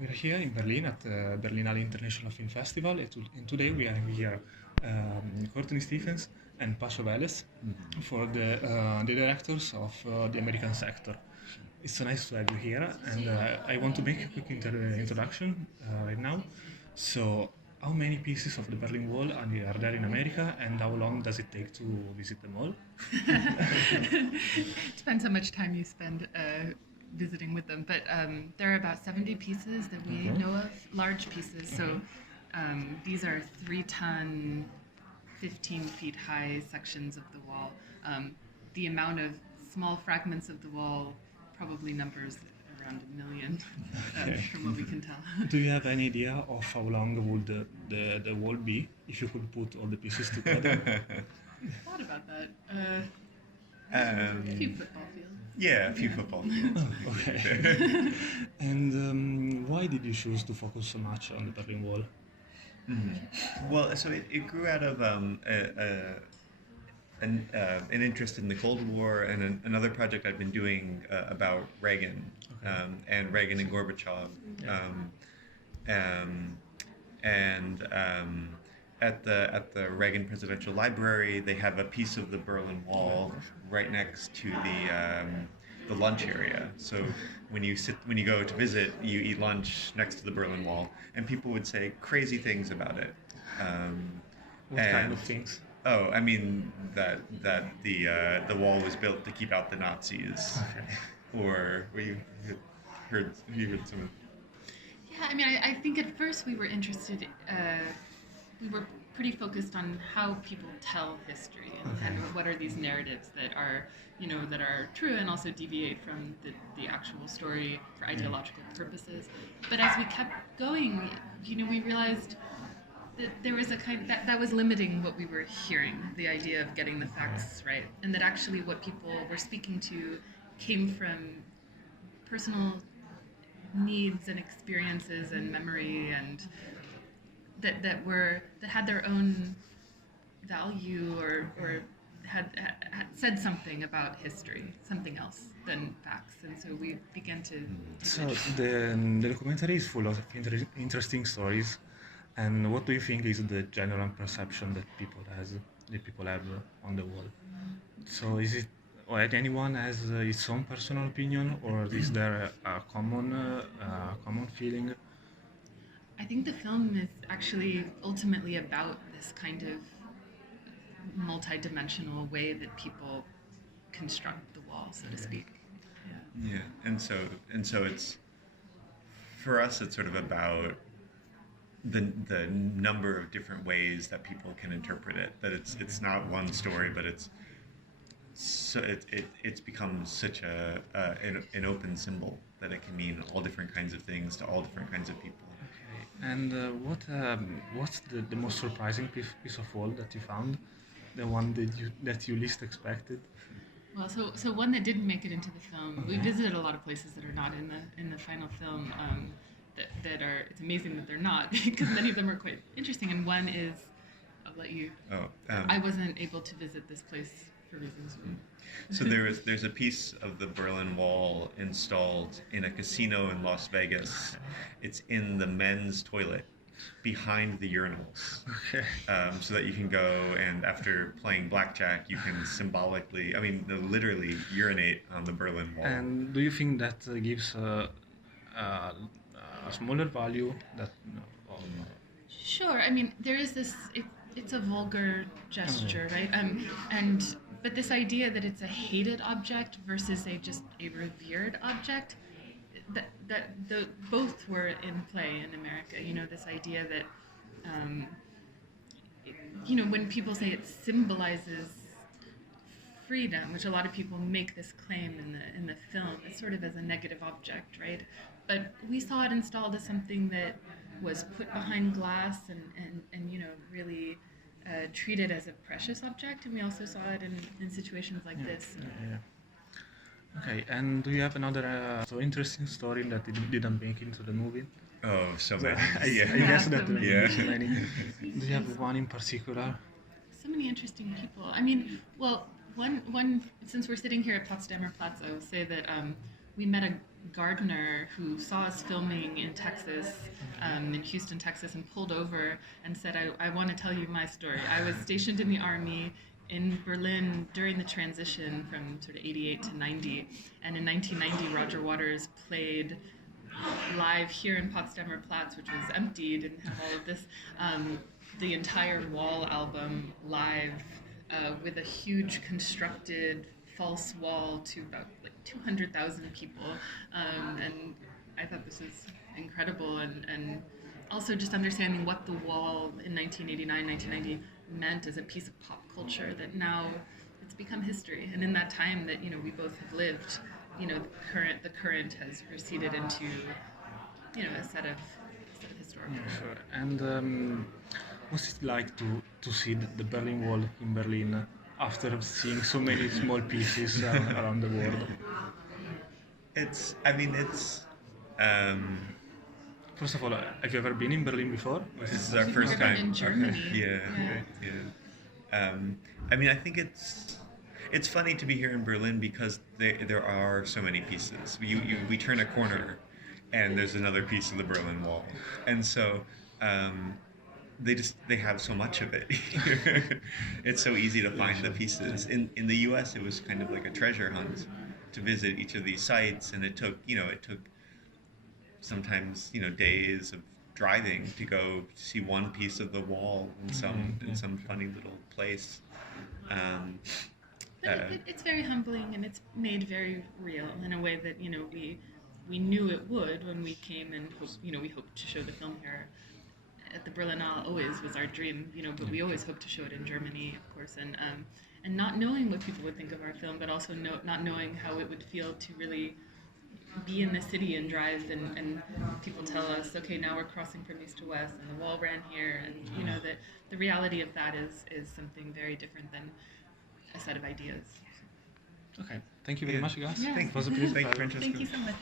We're here in Berlin at the Berlinale International Film Festival, and today we are here Courtney Stephens and Pacho Velez for the directors of the American sector. It's so nice to have you here, and I want to make a quick introduction right now. So, how many pieces of the Berlin Wall are there in America, and how long does it take to visit them all? Depends how much time you spend visiting with them, but there are about 70 pieces that we know of, large pieces. So these are 3-ton, 15 feet high sections of the wall. The amount of small fragments of the wall probably numbers around 1 million, from what we can tell. Do you have any idea of how long would the wall be if you could put all the pieces together? Thought about that. A few football fields. Yeah, a few football fields. Oh, okay. And why did you choose to focus so much on the Berlin Wall? Well, so it grew out of an interest in the Cold War and another project I've been doing about Reagan and Reagan and Gorbachev. At the Reagan Presidential Library, they have a piece of the Berlin Wall right next to the lunch area. So when you go to visit, you eat lunch next to the Berlin Wall, and people would say crazy things about it. What kind of things? Oh, I mean that the wall was built to keep out the Nazis, or you heard some of. Yeah, I mean, I think at first we were interested. We were pretty focused on how people tell history and what are these narratives that are, that are true and also deviate from the actual story for ideological purposes. But as we kept going, we realized that there was a that was limiting what we were hearing, the idea of getting the facts right, and that actually what people were speaking to came from personal needs and experiences and memory, and that had their own value or had said something about history, something else than facts, and so we began to. So the documentary is full of interesting stories. And what do you think is the general perception that people have on the wall? So is it, or anyone has its own personal opinion, or is there a common feeling? I think the film is actually ultimately about this kind of multi-dimensional way that people construct the wall, so to speak. Yeah, and so it's, for us, it's sort of about the number of different ways that people can interpret it. That it's not one story, but it's become such an open symbol that it can mean all different kinds of things to all different kinds of people. Okay. And what's the most surprising piece of wall that you found? The one that you least expected? Well, so one that didn't make it into the film. We visited a lot of places that are not in the final film. That are, it's amazing that they're not, because many of them are quite interesting, and one is, I'll let you. I wasn't able to visit this place for reasons. So there's a piece of the Berlin Wall installed in a casino in Las Vegas. It's in the men's toilet behind the urinals. Okay. So that you can go, and after playing blackjack, you can symbolically, literally urinate on the Berlin Wall. And do you think that gives a smaller value that Sure. I mean, there is this. It's a vulgar gesture, right? But this idea that it's a hated object versus just a revered object, that both were in play in America. This idea that when people say it symbolizes freedom, which a lot of people make this claim in the film, it's sort of as a negative object, right? But we saw it installed as something that was put behind glass and really treated as a precious object, and we also saw it in situations like this. Yeah. Okay, and do you have another interesting story that didn't make it into the movie? Oh, so many. I guess that so many. Do you have one in particular? So many interesting people. I mean, well, one since we're sitting here at Potsdamer Platz, I will say that we met gardener who saw us filming in Texas, in Houston, Texas, and pulled over and said, I want to tell you my story. I was stationed in the army in Berlin during the transition from sort of 88 to 90. And in 1990, Roger Waters played live here in Potsdamer Platz, which was empty, didn't have all of this, the entire Wall album live with a huge constructed false wall to about like 200,000 people. And I thought this was incredible. And also just understanding what the wall in 1989, 1990 meant as a piece of pop culture that now it's become history. And in that time that, we both have lived, the current has receded into, a set of historical. Yeah, sure. And what's it like to see the Berlin Wall in Berlin after seeing so many small pieces around the world? First of all, have you ever been in Berlin before? This is our first Been time. in Germany. Yeah. I think it's funny to be here in Berlin because there are so many pieces. We turn a corner, and there's another piece of the Berlin Wall, and so they have so much of it. It's so easy to find the pieces. In the U.S., it was kind of like a treasure hunt to visit each of these sites, and it took sometimes days of driving to go see one piece of the wall in some funny little place. But it's very humbling, and it's made very real in a way that we knew it would when we came, and we hoped to show the film here at the Berlinale. Always was our dream, but we always hoped to show it in Germany, of course, and not knowing what people would think of our film, but also not knowing how it would feel to really be in the city and drive, and people tell us, okay, now we're crossing from east to west, and the wall ran here, and that the reality of that is something very different than a set of ideas. Okay, thank you very much, guys. Yeah. It was a pleasure. Thank you, Francesco. Thank you so much.